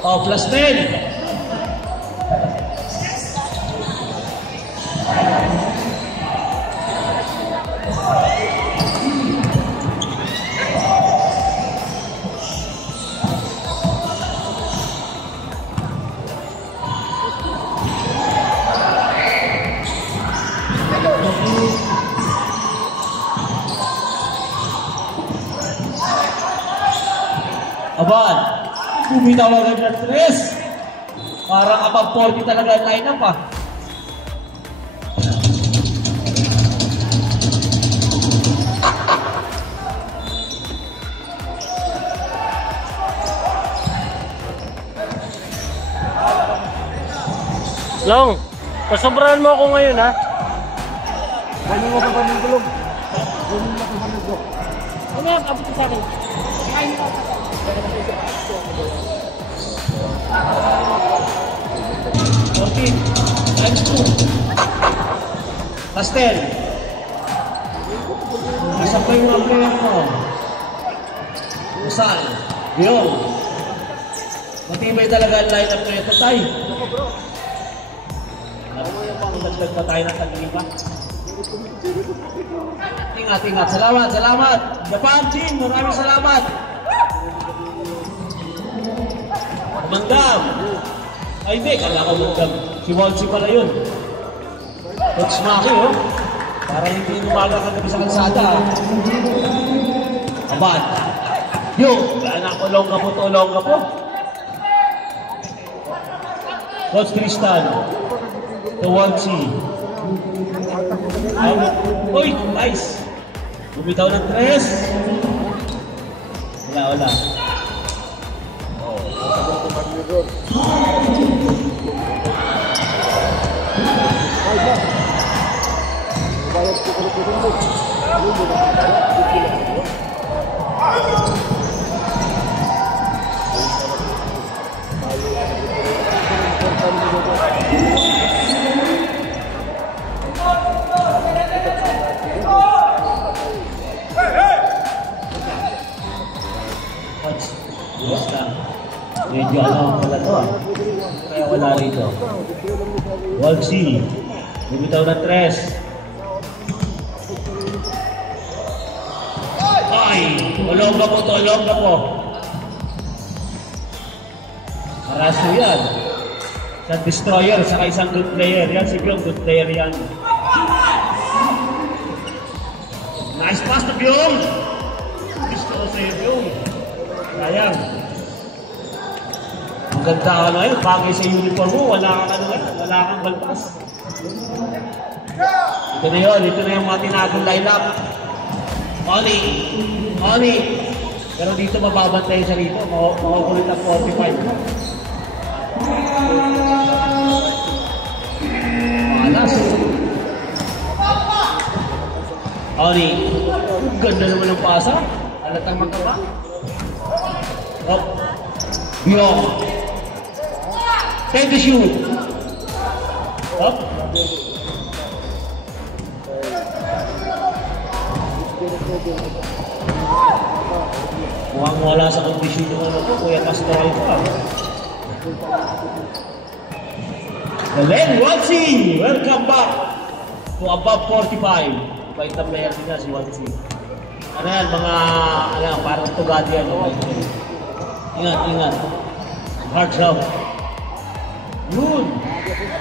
Oh, plus 10. Aban, bumitaw agad ng 3. Parang above 40 talaga ang line-up ah. Long, pasobrahan mo ako ngayon ha. Ano mo pa ng tulog? Ano mo pa ng tulog? Ano yung abot sa akin? Kain mo pa. 14 times 2 plus 10. Nasa pa yung mga player mo. Usal, Biyong. Matibay talaga ang line-up na ito tayo. Nagdag pa tayo ng tag-iba. Ingat. Salamat. Japan team, maraming salamat. Mandam. Ay, hindi. Kala ko Mandam. Si Walsi pala yun. Coach Maki, oh. Parang hindi numaga kagabi sa kalsada. Abad. Yo, anak ko, longga po. Coach Tristan. The Walsi. Uy, nice. Bumitaw ng 3. Wala. Medyo wala to ah. Kaya wala rito. Walsi. Bumitaw ng 3. Ay! Olongga po. Araso yan. Isang destroyer, saka isang good player. Yan si Byong, good player yan. Nice pass to Byong! Gusto ko sa'yo Byong. Sayang. Ang ganda ka na yun, bagay sa uniform mo, wala kang balpas. Ito na yung mga tinagong line-up. Oni. Pero dito mababantay siya rito, makukulit ang 45 mo. Malas. Oni, ganda naman ng pasa. Alatang magkaba. Hop. Biyong. Take the shoot. Up. Mukhang wala sa kondisyon yung ano po, Kuya Pastoral pa. Galen Walsi, welcome back to above 45. Ibait na player din si Walsi. Ano yan, parang tugadi yan. Ingat. Hard job. Yun!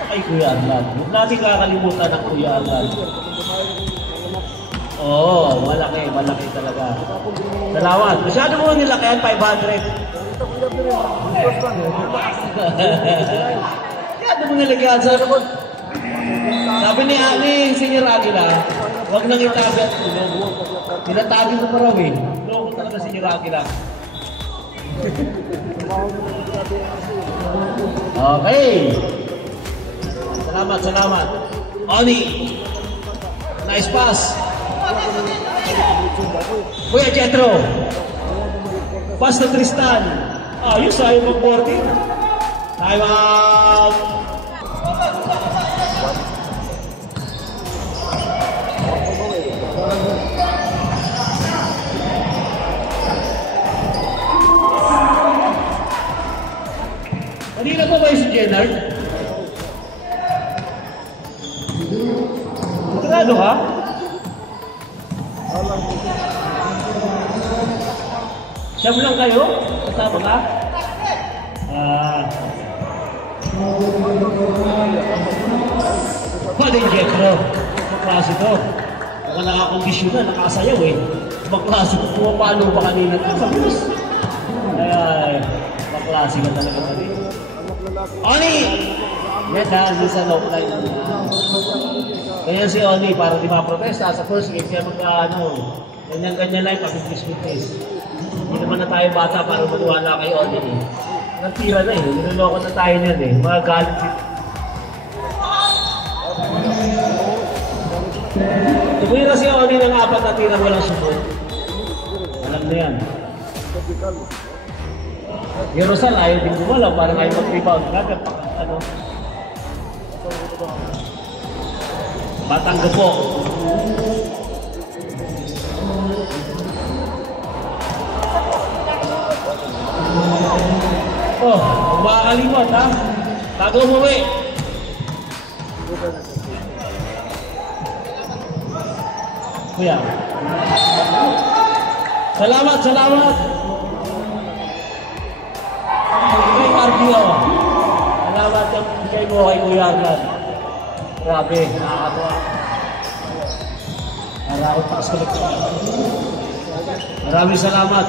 Ay, Kuya Arlan. Huwag natin kakalimutan ang Kuya Arlan. Oo, malaki talaga. Salamat. Masyado mo nilaki yan, 500. Masyado mo nilagyan. Sabi ni Senior Aguila, huwag nang itabi at tulog. Tinatabi mo pa raw eh. Loko talaga Senior Aguila. Okay. Salamat. Oni. Nice pass. Kuya Jetro. Pass to Tristan. Ayos, ayaw mag-boarding. Time out. Leonard? Sigurado ka? Siyam lang kayo? Kasama ka? Pwede yung Jethro. Magklase to. Baka nakakondisyon na, nakasayaw eh. Magklase ko, pumapalo pa kanina. Tapos, kaya, magklase ka talaga kami. Oni! Yan dahil din sa low line. Ganyan si Oni, para di maprotesta. Sa first game, siya ganyan-ganyan lang, pag-fitness. Hindi naman na tayo bata para maniwala kay Oni eh. Nagtira na eh, niloloko na tayo niyan eh. Mga galit dito. Tumira si Oni ng 4 na tira walang sunod. Alam na yan. Yung Rosal ayaw din gumalaw, parang ayaw mag-rebound. Kagad, Batang Gapo. Oh, makakalimot ha? Bago umuwi. Kuya. Salamat. Kay Cardio. Salamat yung bigay mo kay Kuya Arlan. Grabe, nakakatuwa. Maraming salamat.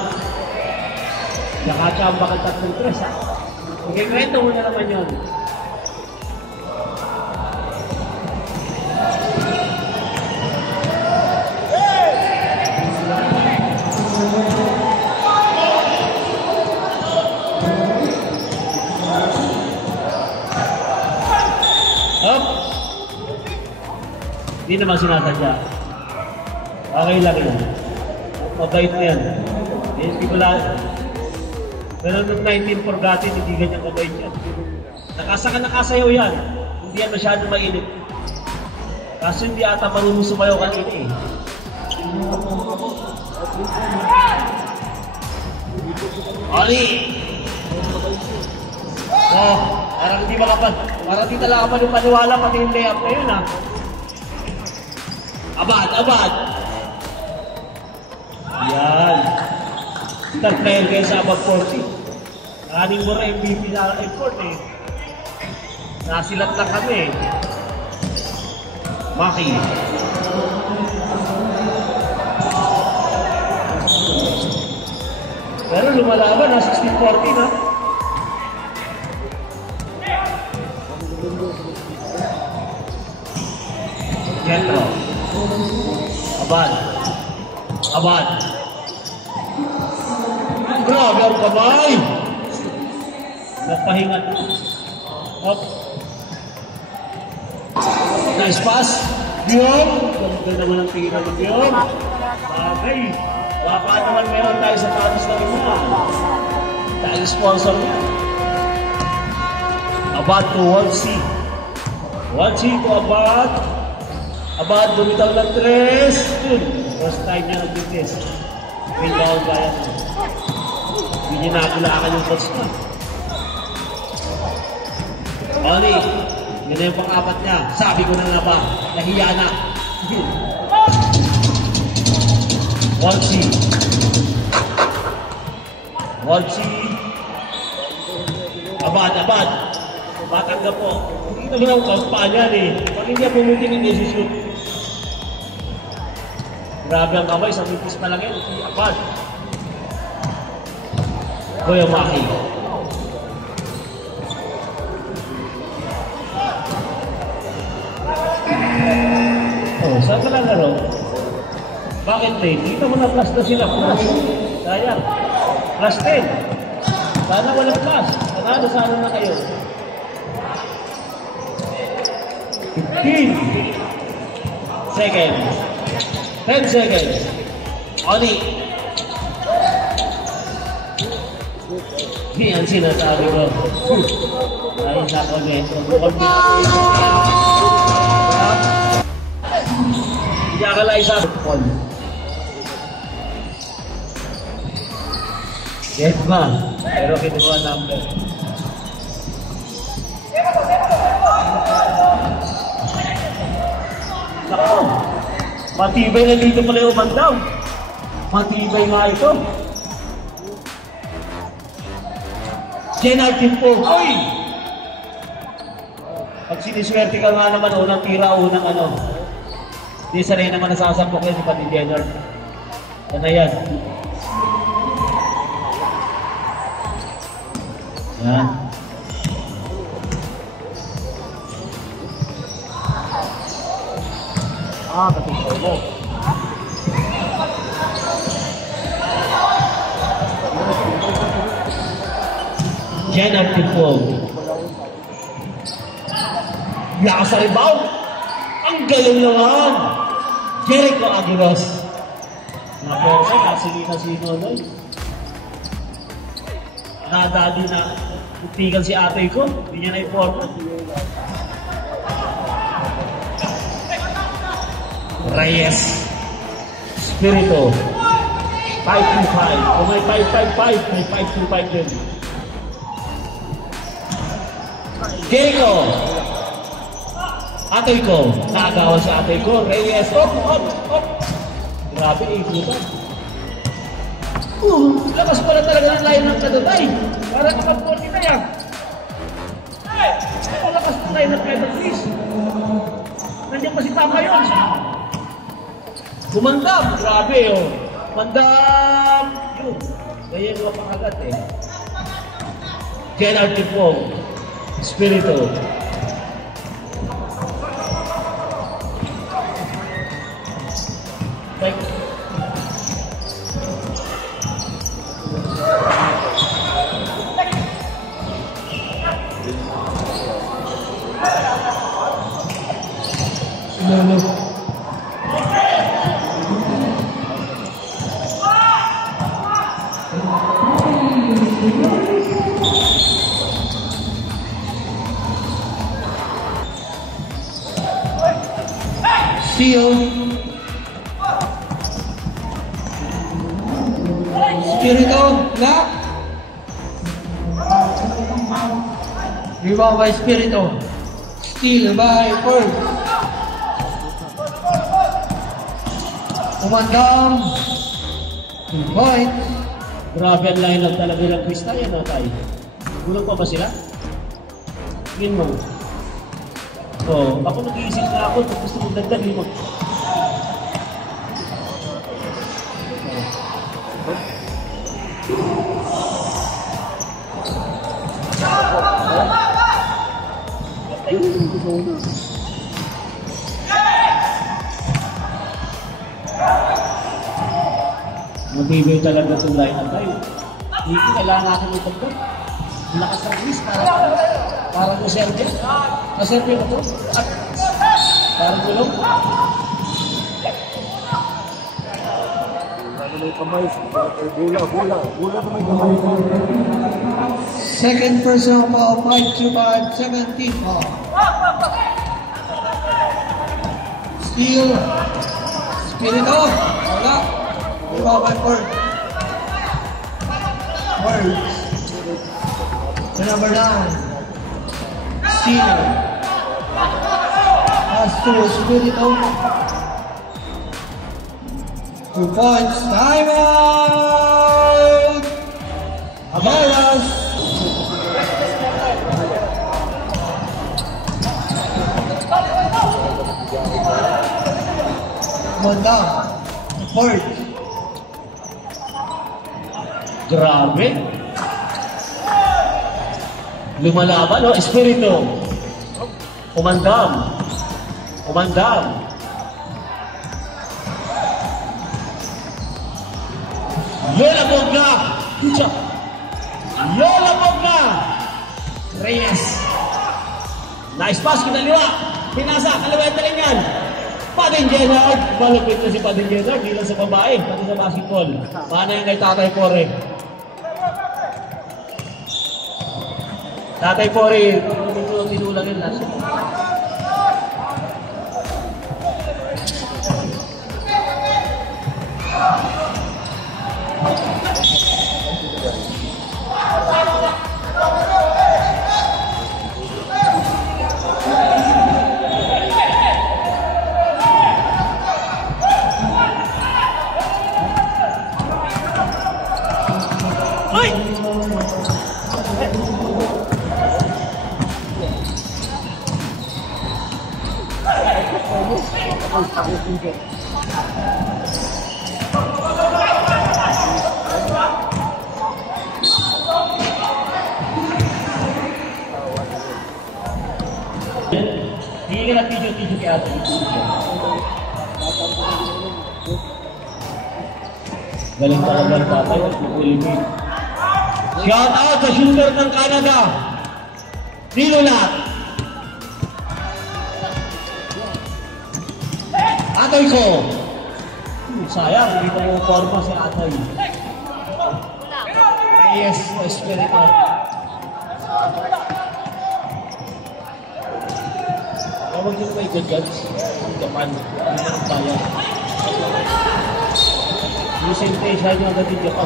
Nakachamba ka 3-3 ha. Okay, kwento mo na naman yun. Hindi naman sinasadya. Okay lang yan. Mabait na yan. Hindi ko lang. Pero nung 19 forgotten, hindi ganyan kabait yan. Nakasayaw yan. Hindi yan masyadong mainit. Kaso hindi ata marunong sumayaw kanina eh. Oli! Oh, parang hindi parang di talaga maniwala pati yung layup na yun ha. Abad! Yan. Star player kayo sa above 40. Nakaning mo rin MVP na effort eh. Nasilat lang kami eh. Maki. Pero lumalaban na 16-14 ha. Jethro. Abad. Grabe ang kamay. Nagpahingat. Up. Nice pass. Diyon. Ganda naman ang tira ng Diyon. Bagay. Baka naman meron tayo sa tatas na rin na. Tayo sponsor niya. Abad to 1C. 1C to Abad. Abad, bumitaw ng 3. First time niya nag-fitness. Win down kaya na. Hindi niya nakakulakan yung coach na. Oli, yun na yung pang-apat niya. Sabi ko na nga ba, nahiya na. 1C. Abad. Batang Gapo. Hindi naman ang kampanya eh. Pag hindi niya pumuti ng desisyon. Grabe ang kamay, sa mitis pa lang yan. Abad. Kuya Maki. Oh, saan ka lang laro? Bakit late? Dito mo na plus na sila. Plus. Sayang. Plus 10. Sana walang plus. Sana na kayo. 15 seconds. 10 seconds. Oli. Yan sinasabi ko. Ayun sa komento. Hindi akala isa. Get ba? Pero kinuha number. Nako, matibay na dito pala yung Umandaw. Matibay nga ito. Jenard Timpo. Uy! Pag siniswerte ka nga naman, unang tira, unang ano. Di sanay naman nasasampok yan si Pati Jenard. Yan na yan. Yan. Katulad mo. Jenard Timpo. Lakas sa rebound. Ang galing naman. Jericho Aguilos. Naporsa, nasino na eh. Nadali na utigan si ate ko. Hindi niya na-informa. Reyes. Espiritu. 5-2-5. Kung may 5-5-5, may 5-2-5 din. Jericho. Ate ko. Nakagawa si ate ko. Reyes. Op. Grabe, ikutan. Lakas pala talaga ng line ng Kadutay. Para kapag-4 kita yan. Lakas ng line ng Kadutay. Nandiyan pa si Papa yun. Kumandam. Grabe, oh. Mandam. Yun. Kaya yung mga pakagat, eh. Jenard Timpo. Espiritu. Like, Steal. Espiritu, lock. Rebound by Espiritu. Steal by First. Umandam. 2 points. Grabe ang line-up talaga ng Krista yan, Tay. Gulang pa ba sila? Tingin mo. So, ako nag-iisip na ako, gusto mong dagdag mo. Mabibay talaga sa line-up tayo. Hindi kailangan natin itagdag. Lakas ng Chris, parang mo serve. Naserve mo ito. Parang gulong. May kamay. Bula na may kamay. Second personal foul, 5-2-5, 17 foul. Steal. Espiritu. Wala. Rebound by Ford. To number 9. Steal. Pass to Espiritu. 2 points. Time out. Avalas. Manda. Ford. Grabe. Lumalaban, no? Espiritu. Umandam. Lola Bogna. Lola Bogna. Reyes. Nice pass, kinaliwa. Pinasa, kaliwa yung talingan. Pading Jenard. Malupit na si Pading Jenard. Bilang sa babae, pati sa basketball. Paano yung kay Tatay Pore? Tatay Pore, tinulang yun last. Ako sige. Hindi ka na video kaya ito. Galing talaga ang tatay at Philippines. Shout out sa shooter ng Canada. Nilulat. Atoy ko. Sayang, hindi ko forma si Atoy. Yes, Espirito. Huwag din may judge. Japan. Hindi na tayo. Recently, siya yung agad yung Japan.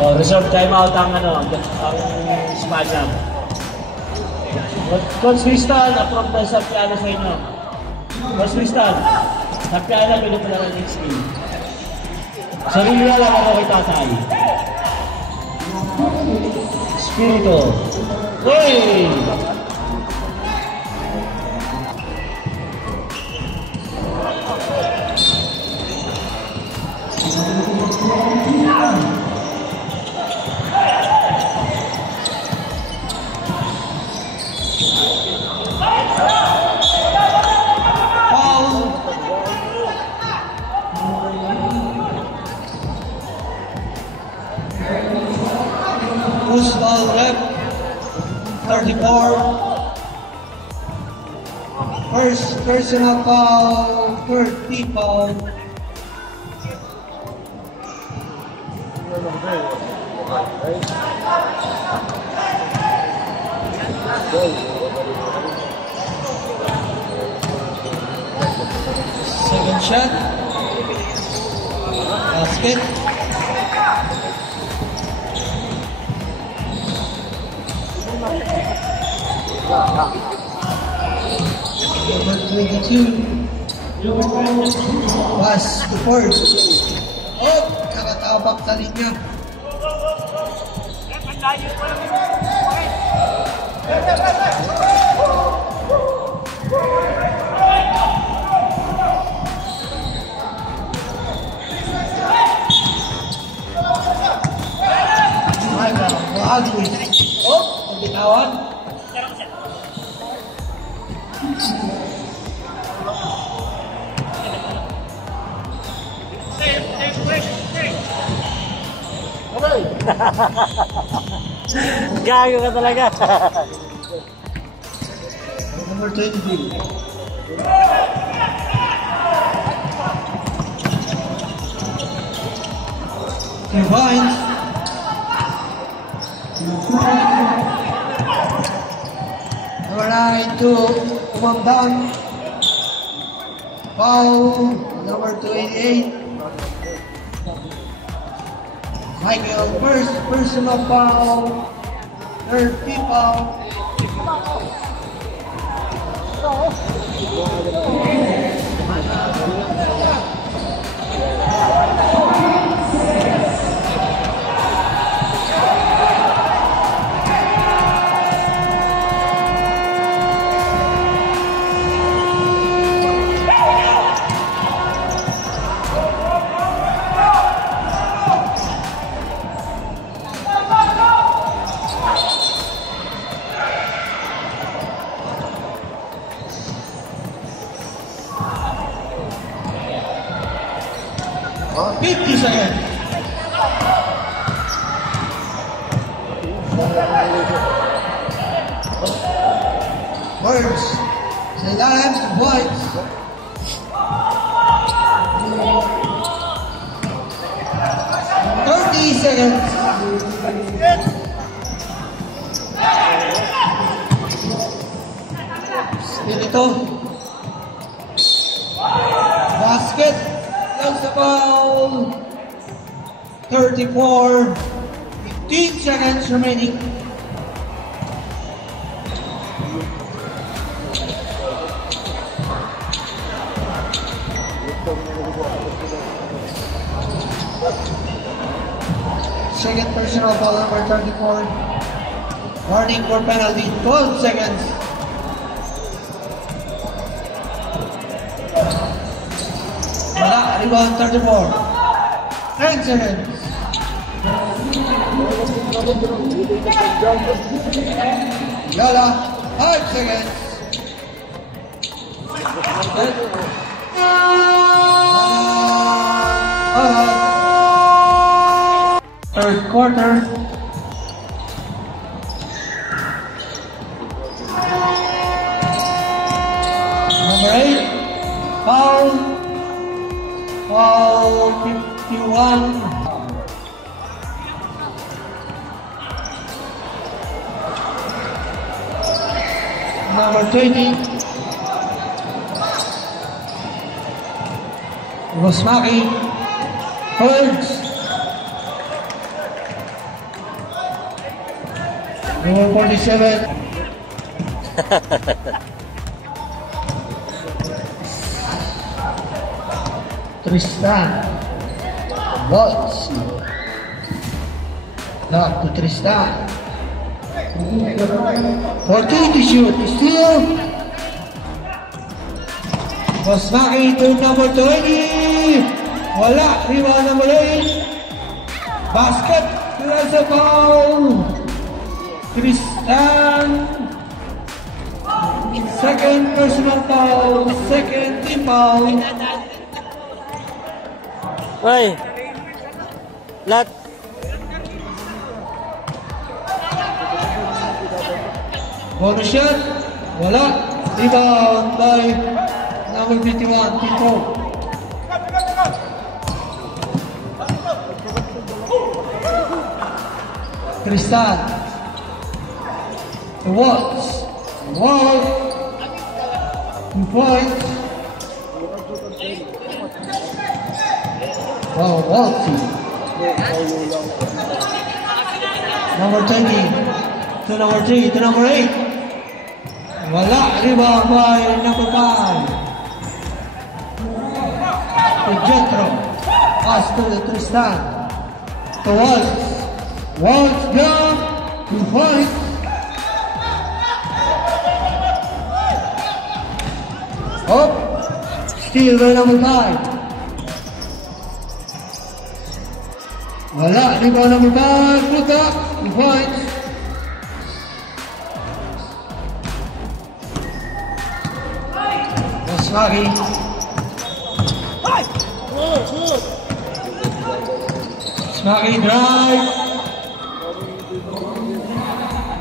Oh, reserve timeout ang Spanya. Coach Crystal, approve na sa piano sa inyo. Coach Crystal, sa piano, pwede pala ng next game. Sarili na lang ako kay tatay. Espirito. Hey! First ball rep, 34. First personal foul, 30 foul. Second shot, basket. Number 22. Pass to first. Oh, nakatabak sa linya. Ay, bago. Oh, pagbitawan. Gago ka talaga. Number 23. Combines. Number 9 to Umamdan. Foul. Number 288. Michael, first personal foul, 30 foul. Oh, 50 seconds. Birds. Say lions to whites. Seconds. Spirito. Basket. Close the foul. 34. 15 seconds remaining. Second personal foul number 34. Warning for penalty, 12 seconds. Wala, rebound 34. 10 seconds. Yala, 5 seconds. Third quarter. Number 8, foul 51. Number 20, Rosmaki holds. Number 47. Tristan Waltz. Lock to Tristan. 14 to shoot. Steal. Rosmaki to number 20. Wala. Rebound number 8. Basket. There's a foul. Tristan. Second personal foul. Second team foul. Ay! Lat! Bonus shot. Wala. Rebound by number 51. Tito. Tristan. The Waltz. Wall. 2 points. Wow, Waltz. Number 20. To number 3. To number 8. Wala. Rebound by number 5. To Jetro. Pass to Tristan. To Waltz. Waltz down. 2 points. Up. Steal by number 5. Wala. Rebound number 5. Look up. 2 points. Rosmaki. Rosmaki drive.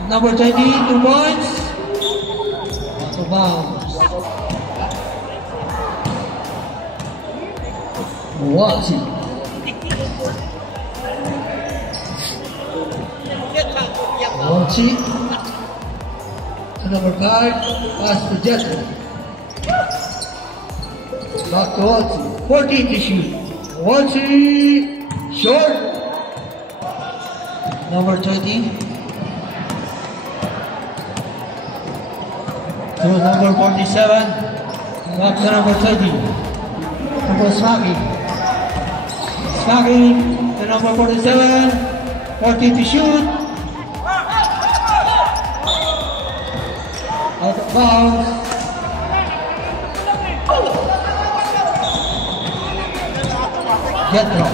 Number 20, 2 points. To bounce. Waltz. Waltz. To number 5, pass to Jetro. Back to Waltz. 14 to shoot. Waltz. Short. Number 20. To number 47. Back to number 30. To Smaki. Smaki to number 47. 14 to shoot. Out of bounds. Jetro.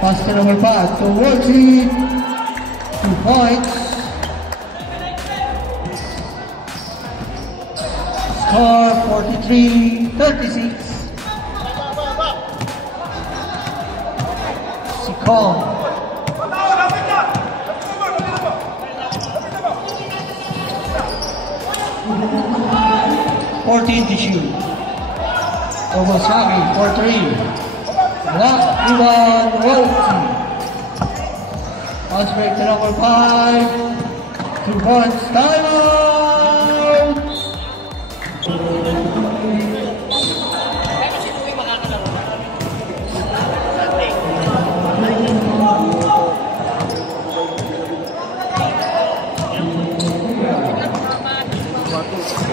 Pass to number 5. To Waltz. 2 points. Score 43-36. Sikong. Fourteen to shoot. Ogosaki for 3. Lock, rebound, Waltz. Pass break to number 5. 2 points, timeout.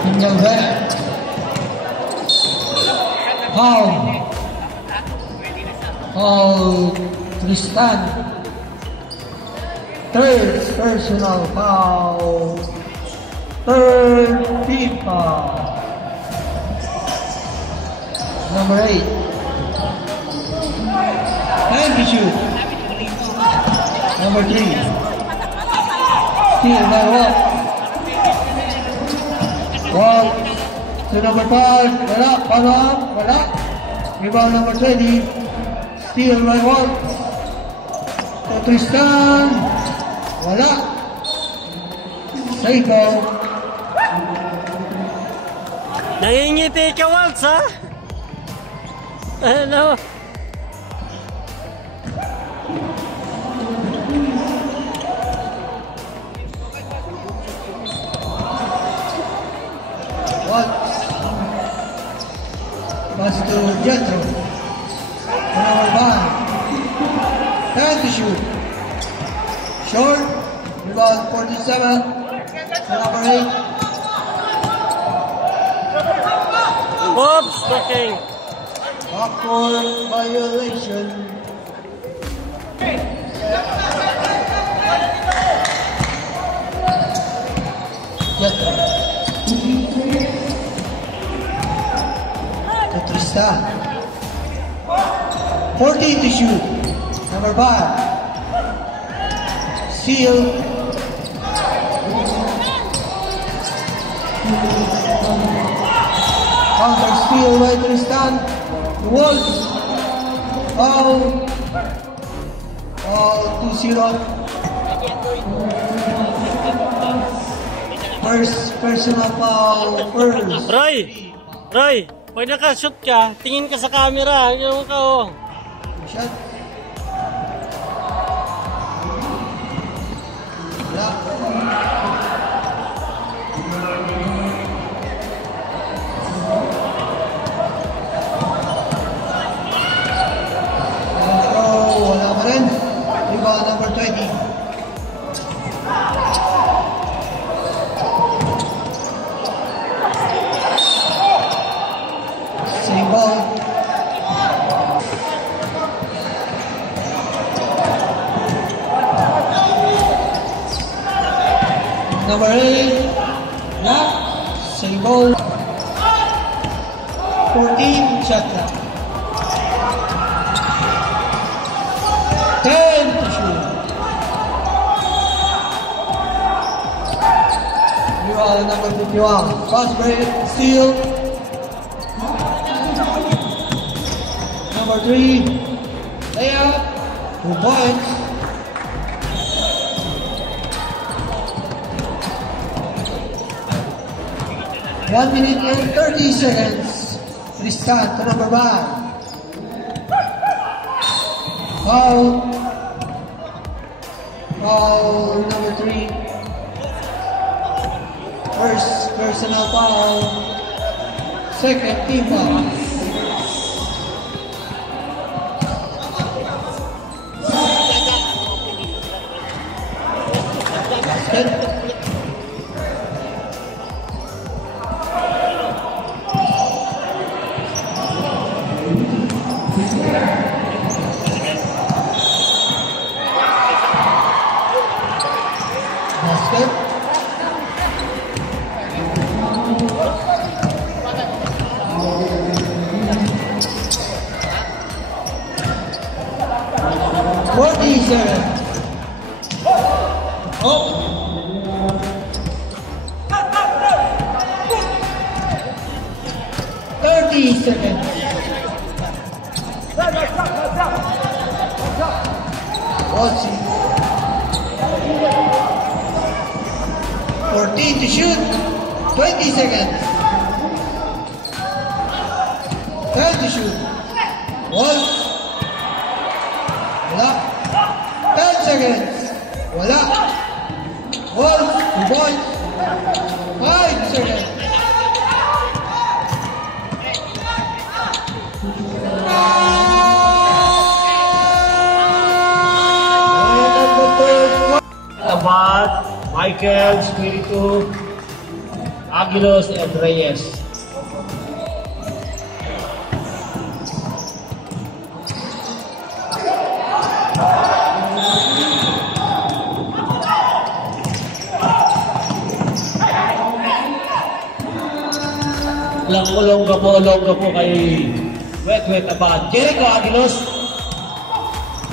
Tinggal back. Foul. Foul Tristan. Third personal foul. Third team foul. Number 8. Time to shoot. Number 3. Steal by Walt. Walt to number 5. Wala. Follow up. Wala. Rebound number 20. Steal by Walt. To Tristan. Wala. Save ball. Nangingiti ka, Waltz, ha? Ano? Walt. Pass to Jethro. Number 5. Time to shoot. Short. Rebound 47. Number 8. Oops, looking. Backcourt violation. Jethro. To Tristan. 14 to shoot. Number 5. Seal. Counter steal by Tristan. The Wolves. Foul. Foul 2-0. First personal foul. First. Roy, pag nakashoot ka, tingin ka sa camera. Yung ka, oh. Shot. Wala pa rin. Rebound number 20. Same ball. Number 8. Yeah. Same ball. 14. Shot clock. 10 to shoot. Rebound number 51. Fast break. Steal. Number 3. Layup. 2 points. One minute and 30 seconds. Tristan to number 5. Foul. Foul number 3. First personal foul. Second team foul. Basket. Basket. Oh. 30 seconds. Watching. 14 to shoot. 20 seconds. 10 to shoot. 1. Wala. 10 seconds. Wala. 1. 2 points. 5 seconds. Abad, Michael, Spiritu, Aguilos, and Reyes. Longga po kay Wet Abad. Jericho Aguilos.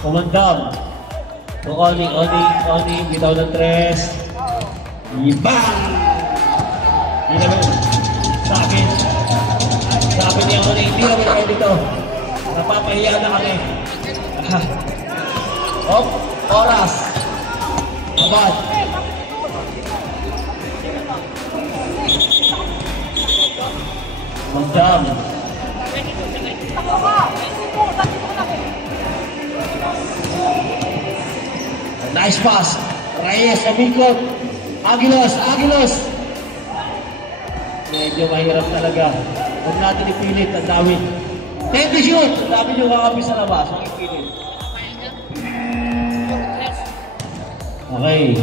Kumandam. To Oni, bitaw ng tres. Ibang! Hindi naman. Sabi niya Oni, hindi naman kayo dito. Napapahiya na kami. Oras. Abad. Kumandam. Nice pass. Reyes, umikot. Aguilos. Medyo mahirap talaga. Huwag natin ipilit. Ang dami. 10 to shoot. Ang dami nyo kakapi sa labas. Huwag ipilit. Okay.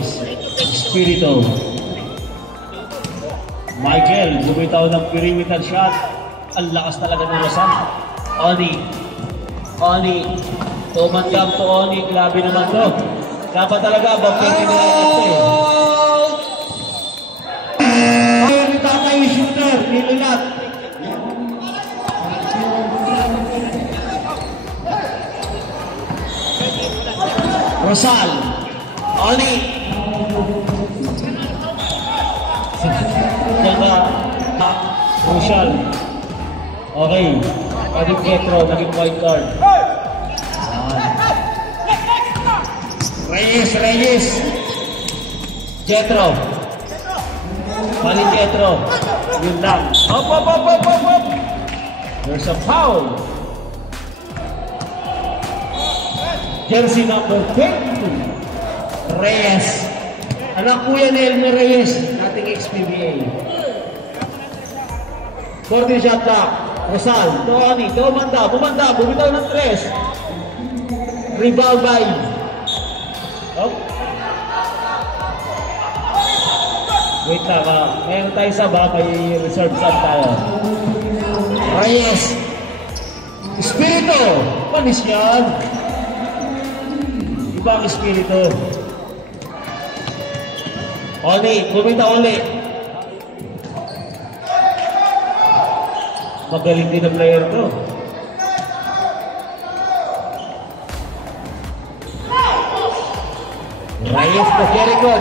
Espiritu. Michael, lumitaw ng perimeter shot. Ang lakas talaga ng Rosal. Oni. Tumandam to Oni. Grabe naman to. Dapat talaga, bapete nila ito eh. Ayaw ni Tatay yung shooter, nilinat. Rosal. Oni. Rosal. Okay. Naging Petro, naging white card. Reyes. Jetro. Mali Jetro. Yun lang. Up. There's a foul. Jersey number 22. Reyes. Anak po yan Elmer Reyes. Dating XPBA. 40 shot clock. Rosal. Tony. Bumanda. Bumitaw ng tres. Rebound by wait lang mayroon tayo saba, may reserve sub tayo. Reyes. Espiritu. Panis yan. Ibang Espiritu. Bumita Oli. Magaling din ang player to. Reyes to Jericho.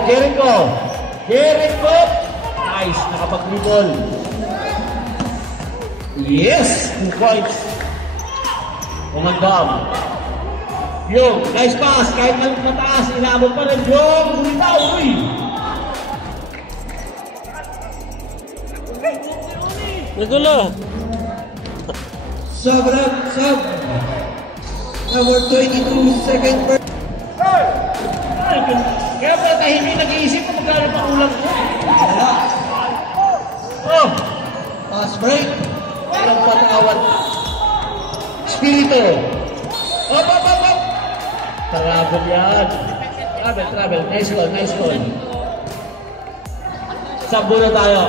Nice, nakapag-dribble. Yes, 2 points. Umandam. Yung, nice pass. Kahit mataas, inabot pa rin. Yung, bumitaw. Nagulo. Sub. Number 22, second per. Kaya pala tayo hindi nag-iisip kung magkano pa ulang ko. Pass break. Walang patawad. Espiritu. Up. Travel yan. Travel. Nice goal. Sambo na tayo.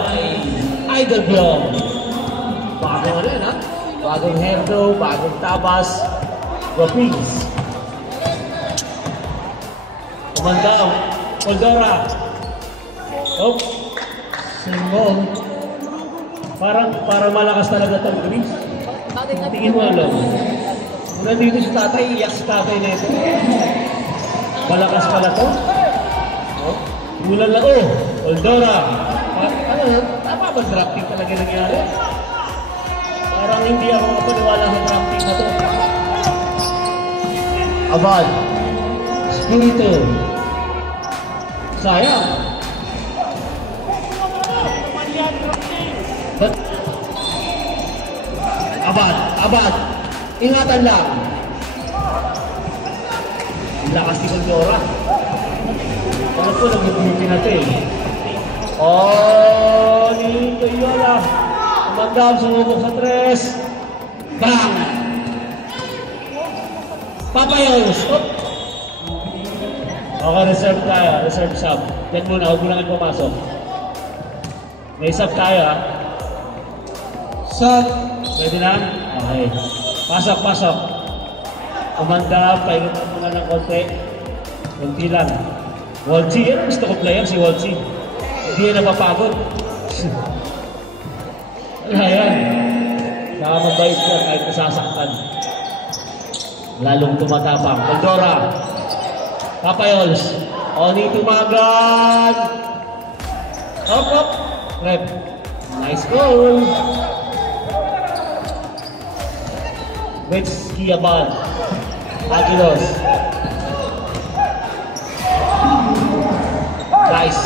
Idol Blow. Bagong ano yun ha? Bagong hairdo, bagong tabas. Guapings. Kumandam. Oldora. Single. Parang malakas talaga itong Greece. Tingin mo alam. Kung nandito si tatay, iyak si tatay na ito. Malakas pala ito. Mulan na Oldora. Ano yan? Tama ba drafting talaga nangyari? Parang hindi ako makapaniwala sa drafting na ito. Abad. Espiritu. Sayang. Abad. Ingatan lang. Ang lakas ni Condora. Ano po, nag-beauty na ito eh. Ni Toyola. Umandam, sumubok sa tres. Bang! Papayos. Okay, reserve tayo. Reserve sub. Yan muna, huwag mo lang pumasok. May sub tayo ha. Sub. Pwede na? Okay. Pasok. Umanda, painit na muna ng konti. Kunti lang. Waltzy, yan ang gusto ko player si Waltzy. Hindi yan napapagod. Ayan. Saka mabait ka kahit nasasaktan. Lalong tumatapang. Pandora. Papayols. Oni tumagan. Up, up. Rep. Nice goal. Wetsky Abad. Aguilos. Nice.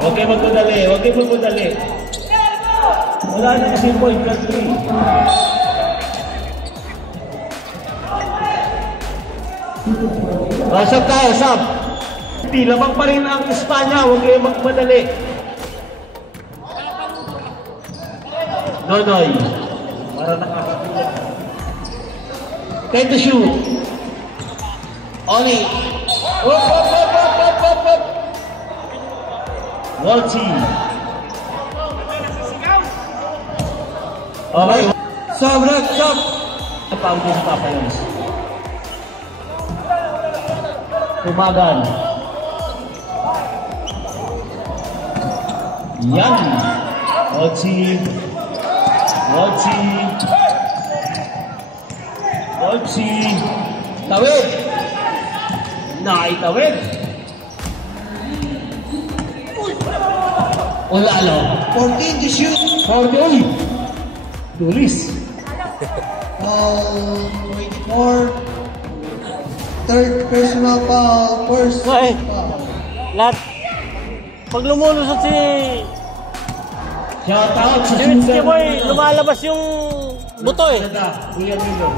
Huwag kayo magmadali. Huwag kayo magmadali. Wala na kasi point plus 3. Sab tayo, sab. Hindi, lamang pa rin ang Espanya. Huwag kayo magmadali. Nonoy. Para nakakatulog. Time to shoot. Oli. Up, up, up, up, up, up, up. Walty. Okay. Sub, rep, sub. Napawag din sa Papayols. Tumagan. Yan. Walty. Walty. Walty. Tawid. Naitawid. Ulalo. 14 to shoot. 40. Uy. Tulis. Foul 24. Third personal foul. First Ay. foul. Lahat. Pag lumulusot si Shout out sa Wetsky boy, lumalabas yung buto eh. Kuya Milo.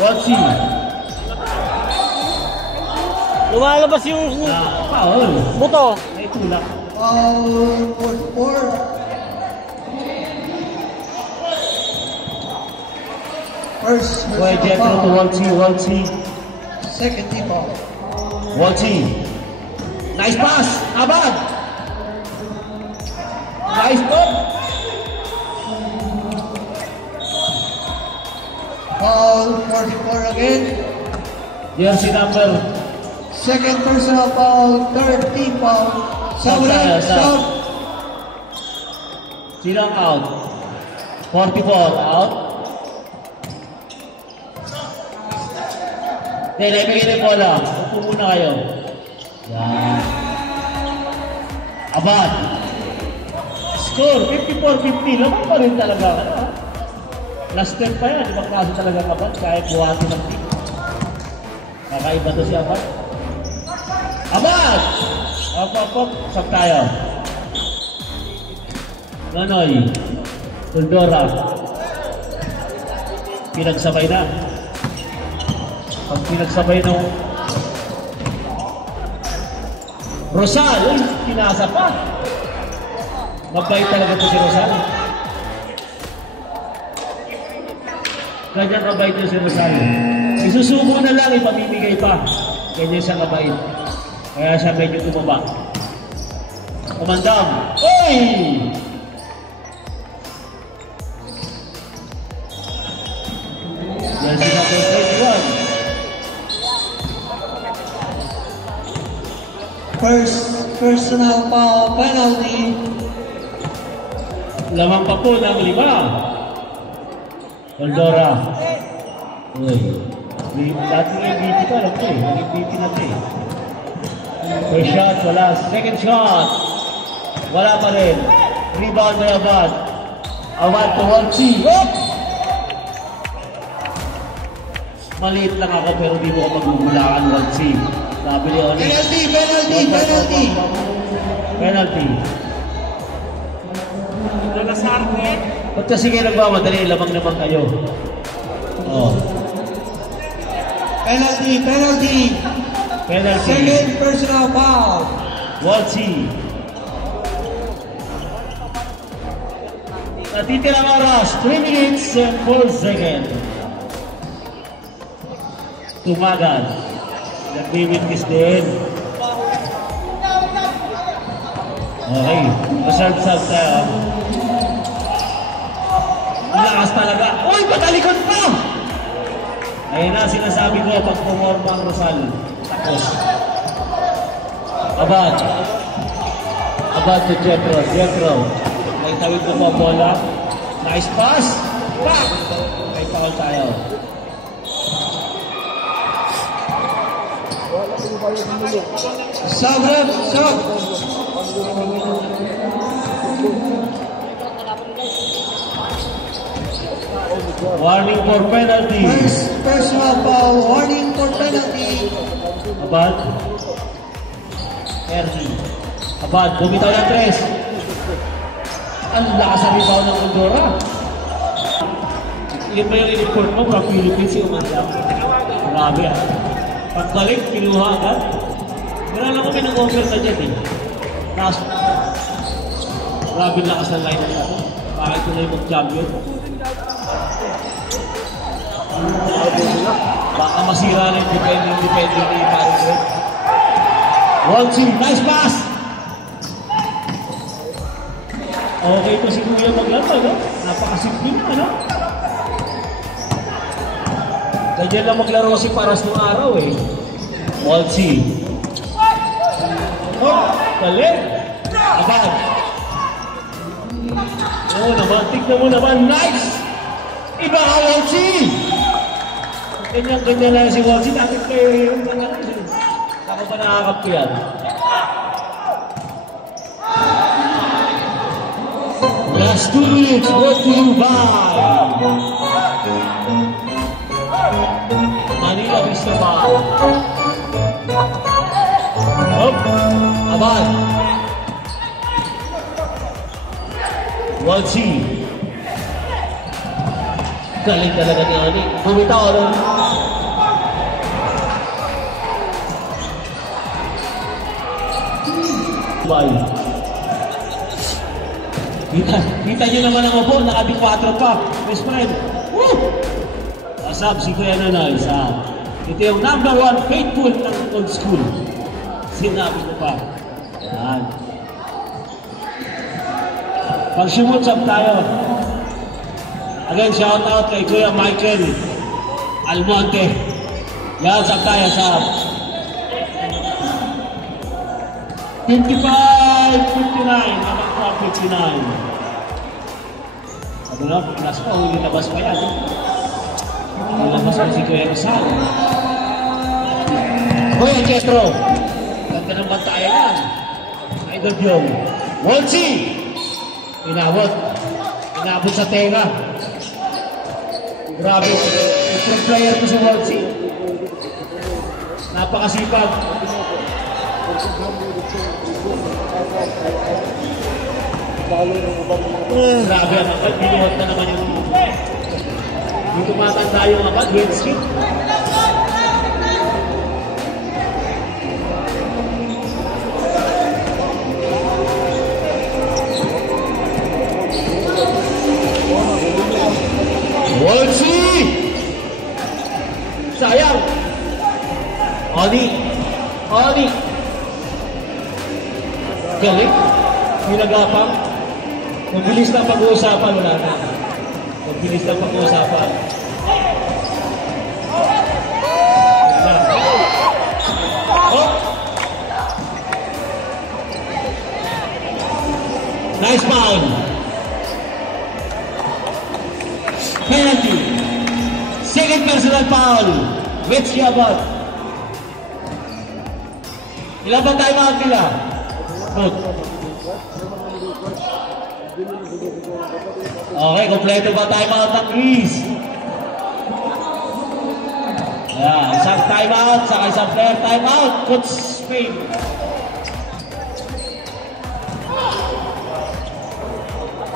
Walty. Lumalabas yung Foul. buto. May tulak. Foul 44. First Pwede personal ito to foul. Walty. Walty. Second team foul. Walty. Nice pass. Abad. Nice stop. Foul 44 again. Jersey number. Second personal foul. Third team foul. Sub, rep, sub. Silang out. 44 out. Ibigay na yung bola. Upo muna kayo. Yan. Abad. Score, 54-50. Lamang pa rin talaga. Last step pa yan. Ibang kaso talaga Abad. Kahit buhati ng team. Kakaiba to si Abad. Abad! Up. Sab tayo. Nonoy. Pandora. Pinagsabay na. Pag pinagsabay ng Rosal, uy, pinasa pa. Mabait talaga ito si Rosal. Ganyan mabait ito si Rosal. Isusubo na lang, ipamimigay pa. Ganyan siya mabait. Kaya siya medyo tumaba. Kumandam. Uy! Yan si number 21. First personal foul penalty. Lamang pa po ng 5. Pandora. Uy. Dati yung MVP ka, alam ko eh. MVP natin eh. First shot, wala. Second shot. Wala pa rin. Rebound by Abad. Abad to Walty. Up! Maliit lang ako pero di mo ako magmumulaan, Walty. Sabi ni Oli. Penalty. Penalty. Ba't kasi kayo nagmamadali? Lamang naman kayo. Oh. Penalty. Penalty. Second personal foul. Walty. Natitirang oras, 3 minutes and 4 seconds. Tumagan. Nagbibitis din. Okay. Masarap-sarap tayo. Lakas talaga. Uy, patalikod pa! Ayun na, sinasabi ko, pag pumorma ang Rosal. Yes. Abad. Abad to Jethro. Jethro. May tawid na po ang bola. Nice pass. Back. May foul tayo. Sabrem, shot. Warning for penalty. First personal foul. Warning for penalty. Abad. Ernie. Abad. Bumitaw ng tres. Ang lakas ang rebound ng Honduras. Yun ba yung in-report mo from Philippines yung umandam? Grabe ah. Pagbalik, pinuha agad. Wala lang kami nag-offer sa dyan eh. Tapos, grabe lakas ng line up natin. Bakit ito na yung mag-champion? Baka masira na yung depending ni Paris Red. 1-2, nice pass! Okay pa si Kuya maglaro, no? Napakasimple na, no? Ganyan lang maglaro si Paras nung araw, eh. 1-2. Oh, galing! Abad! Oh, nabantik na mo naman. Nice! Iba ka, 1-2! Ganyan lang si 1-2. Dapat kayo yung mga ako pa nakakap ko yan. Last 2 minutes, brought to you by Manila Cristobal. Up, Abad. 1-2. Galing talaga ni Ani. Bumitaw lang. Bye. Kita nyo naman ang upo, naka-4 pa. Best friend. Woo! Asab, si Kuya Nanay. Ito yung number 1 faithful ng old school. Sinabi ko pa. Yan. Pag-sumutsap tayo. Again, shout out kay Kuya Michael Almonte. Yan, sab tayo, sab. 55-59. Naman 59. Sabi na, plus pa, labas pa yan. Labas pa si Kuya Kasal. Kuya Jethro. Ganda ng bantayan yan. Idol Byong. 1-2. Inabot sa tenga. Grabe. Yung player ko sa 1-2. Napakasipag. Grabe ang akal, binuhat na naman yung hindi tumatanda yung akal, windshield. Wolsey! Sayang! Oni! Galing! Pinagapang. Mabilis na pag-uusapan, wala na. Mabilis na pag-uusapan. Oh! Nice foul. Penalty. Second personal foul. Wets Abad. Ilan ba tayo mga nila? Good. Okay, kompleto ba tayo mga tangis? Ayan, isang time out, saka isang player time out. Coach Spain.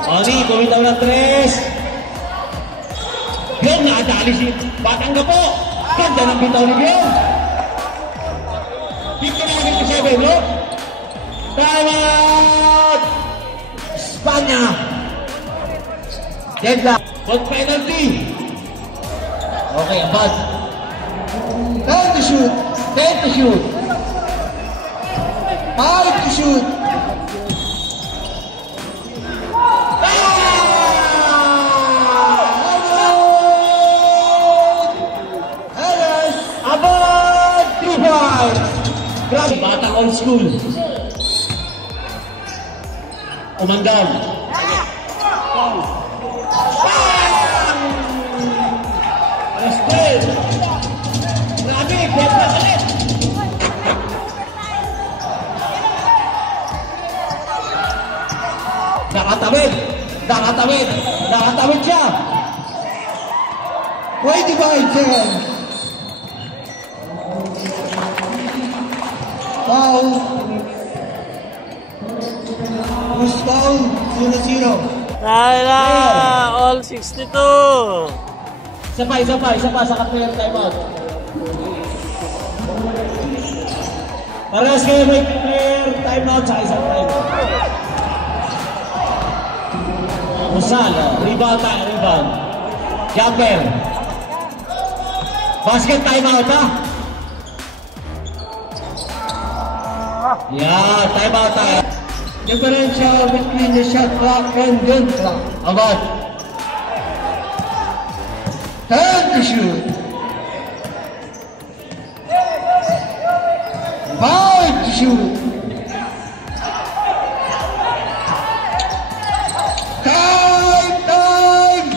Oni, kumitaw ng 3. Bion, nakadali si Batang Gapo. Ganda ng bitaw ni Bion. Dito na namin kasi, no? Time out! Espanya! Deadlock. One penalty. Okay, Abad. 10 to shoot. 10 to shoot. 5 to shoot. Abad! 3-5! Grabe, batang old school. Umandal. Rested. Grabe, pwede ulit. Nakatawid. Nakatawid. Nakatawid siya. 25 seconds. Foul. First foul, 0-0. Nala, all 62. Isa pa sa player timeout. Parehas kayo may player timeout sa isang timeout. Musal, rebound tayo, rebound. Jumper. Basket timeout, ha? Yeah, timeout tayo. Differential between the shot clock and gun clock. About. Time to shoot. 5 to shoot. Time!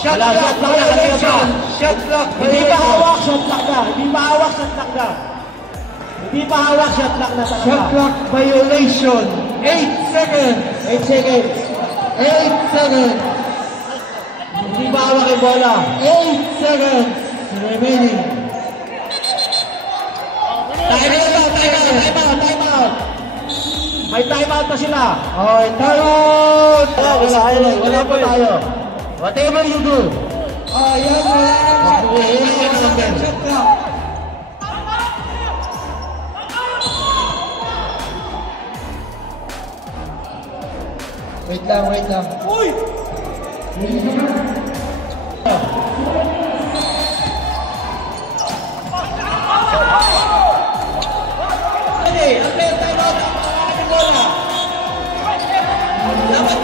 Shot Wala, clock shot clock na, violation. Shot clock Hindi pa violation. hawak, shot clock na. Hindi pa hawak, shot clock na. Hindi pa hawak, shot clock na. Shot clock violation. 8 seconds. 8 seconds. 8 seconds. Hindi pa hawak yung bola. 8 seconds remaining. Timeout. May timeout pa sila. Okay, timeout. Wala pa tayo. Whatever you do. Yan, wala naman. Shot clock. Wait lang. Hindi, ang player timeout. Ang bola. Dapat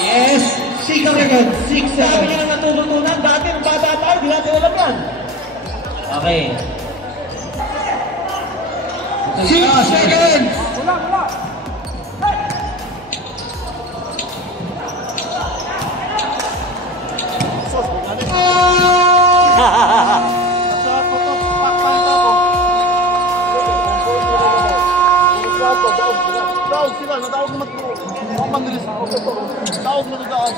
yes. 6 seconds. 6 Sabi seconds. niya na natutunan. Dati, nung bata tayo, di natin alam yan. Okay. 6 seconds. Tawag sila, natawag naman ko. Ako mandilis ako. Tawag na nagdaan.